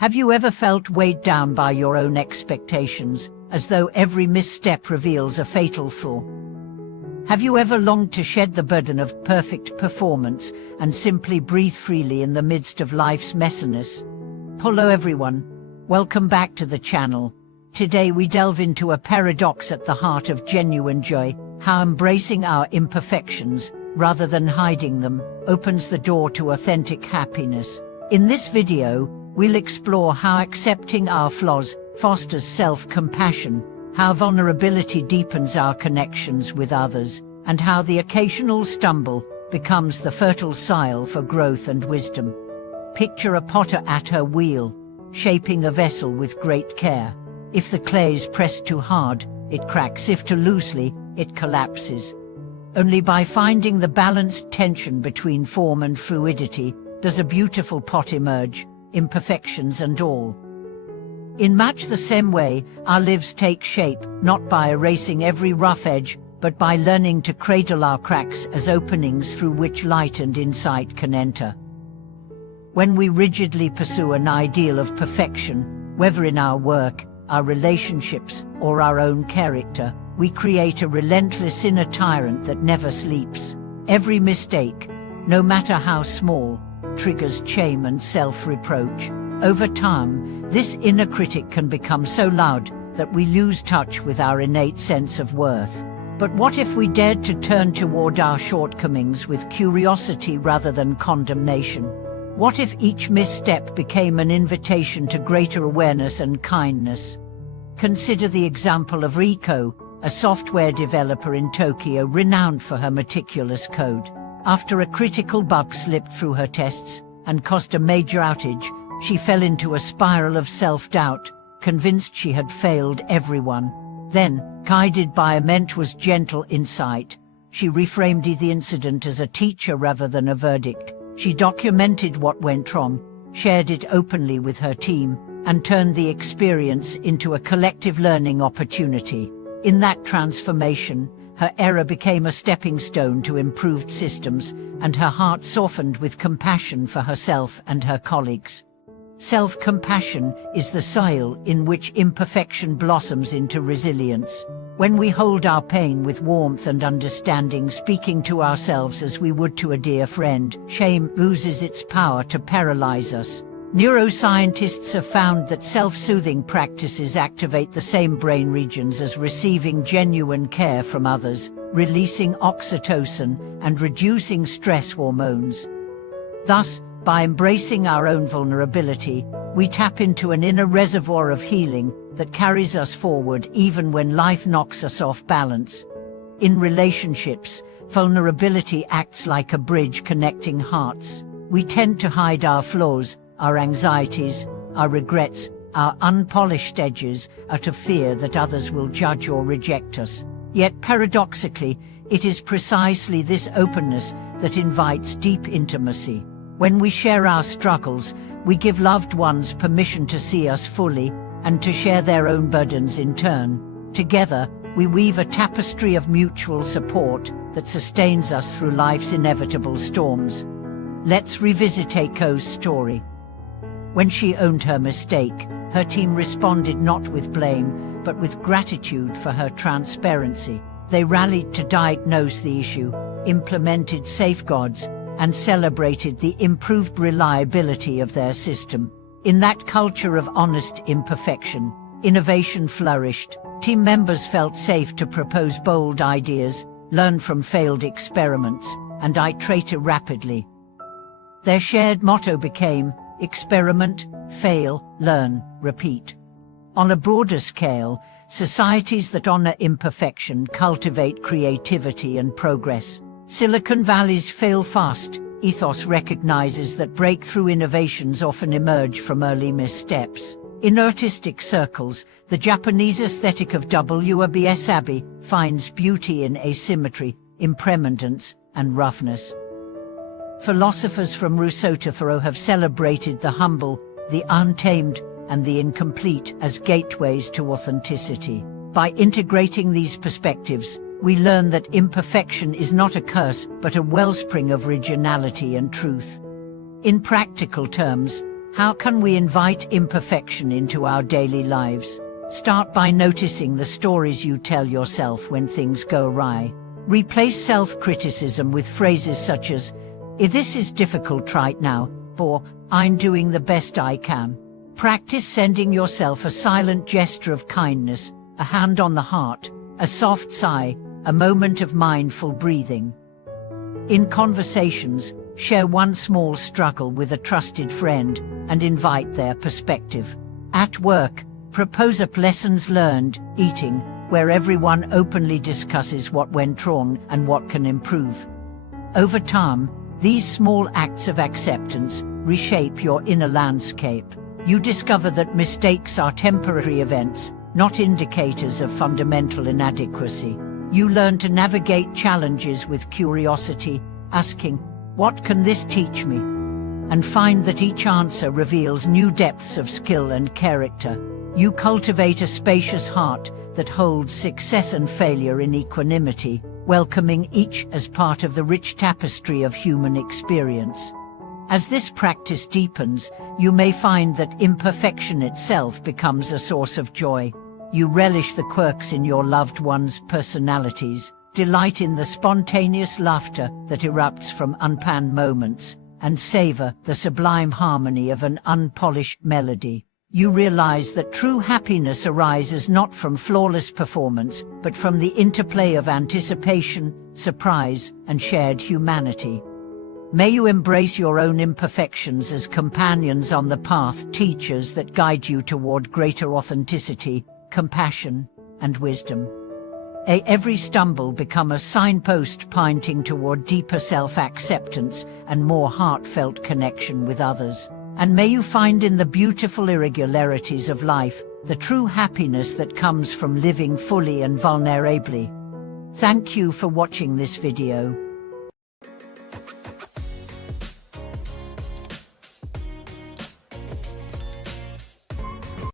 Have you ever felt weighed down by your own expectations, as though every misstep reveals a fatal flaw? Have you ever longed to shed the burden of perfect performance and simply breathe freely in the midst of life's messiness? Hello everyone, welcome back to the channel. Today we delve into a paradox at the heart of genuine joy, how embracing our imperfections, rather than hiding them, opens the door to authentic happiness. In this video, we'll explore how accepting our flaws fosters self-compassion, how vulnerability deepens our connections with others, and how the occasional stumble becomes the fertile soil for growth and wisdom. Picture a potter at her wheel, shaping a vessel with great care. If the clay is pressed too hard, it cracks. If too loosely, it collapses. Only by finding the balanced tension between form and fluidity does a beautiful pot emerge, imperfections and all. In much the same way, our lives take shape, not by erasing every rough edge, but by learning to cradle our cracks as openings through which light and insight can enter. When we rigidly pursue an ideal of perfection, whether in our work, our relationships, or our own character, we create a relentless inner tyrant that never sleeps. Every mistake, no matter how small, triggers shame and self-reproach. Over time, this inner critic can become so loud that we lose touch with our innate sense of worth. But what if we dared to turn toward our shortcomings with curiosity rather than condemnation? What if each misstep became an invitation to greater awareness and kindness? Consider the example of Riko, a software developer in Tokyo renowned for her meticulous code. After a critical bug slipped through her tests and caused a major outage, she fell into a spiral of self-doubt, convinced she had failed everyone. Then, guided by a mentor's gentle insight, she reframed the incident as a teacher rather than a verdict. She documented what went wrong, shared it openly with her team, and turned the experience into a collective learning opportunity. In that transformation, her error became a stepping stone to improved systems, and her heart softened with compassion for herself and her colleagues. Self-compassion is the soil in which imperfection blossoms into resilience. When we hold our pain with warmth and understanding, speaking to ourselves as we would to a dear friend, shame loses its power to paralyze us. Neuroscientists have found that self-soothing practices activate the same brain regions as receiving genuine care from others, releasing oxytocin and reducing stress hormones. Thus, by embracing our own vulnerability, we tap into an inner reservoir of healing that carries us forward even when life knocks us off balance. In relationships, vulnerability acts like a bridge connecting hearts. We tend to hide our flaws, our anxieties, our regrets, our unpolished edges, out of fear that others will judge or reject us. Yet paradoxically, it is precisely this openness that invites deep intimacy. When we share our struggles, we give loved ones permission to see us fully and to share their own burdens in turn. Together, we weave a tapestry of mutual support that sustains us through life's inevitable storms. Let's revisit Eiko's story. When she owned her mistake, her team responded not with blame, but with gratitude for her transparency. They rallied to diagnose the issue, implemented safeguards, and celebrated the improved reliability of their system. In that culture of honest imperfection, innovation flourished. Team members felt safe to propose bold ideas, learn from failed experiments, and iterate rapidly. Their shared motto became, experiment, fail, learn, repeat. On a broader scale, societies that honor imperfection cultivate creativity and progress. Silicon Valley's fail fast ethos recognizes that breakthrough innovations often emerge from early missteps. In artistic circles, the Japanese aesthetic of wabi-sabi finds beauty in asymmetry, impermanence, and roughness. Philosophers from Rousseau to Thoreau have celebrated the humble, the untamed, and the incomplete as gateways to authenticity. By integrating these perspectives, we learn that imperfection is not a curse, but a wellspring of originality and truth. In practical terms, How can we invite imperfection into our daily lives? Start by noticing the stories you tell yourself when things go awry. Replace self-criticism with phrases such as, "This is difficult right now," or "I'm doing the best I can." Practice sending yourself a silent gesture of kindness, a hand on the heart, a soft sigh, a moment of mindful breathing. In conversations, share one small struggle with a trusted friend and invite their perspective. At work, propose a lessons learned, eating, where everyone openly discusses what went wrong and what can improve. Over time, these small acts of acceptance reshape your inner landscape. You discover that mistakes are temporary events, not indicators of fundamental inadequacy. You learn to navigate challenges with curiosity, asking, "What can this teach me?" and find that each answer reveals new depths of skill and character. You cultivate a spacious heart that holds success and failure in equanimity, welcoming each as part of the rich tapestry of human experience. As this practice deepens, you may find that imperfection itself becomes a source of joy. You relish the quirks in your loved ones' personalities, delight in the spontaneous laughter that erupts from unplanned moments, and savor the sublime harmony of an unpolished melody. You realize that true happiness arises not from flawless performance, but from the interplay of anticipation, surprise, and shared humanity. May you embrace your own imperfections as companions on the path, teachers that guide you toward greater authenticity, compassion, and wisdom. Every stumble become a signpost pointing toward deeper self-acceptance and more heartfelt connection with others. And may you find in the beautiful irregularities of life the true happiness that comes from living fully and vulnerably. Thank you for watching this video.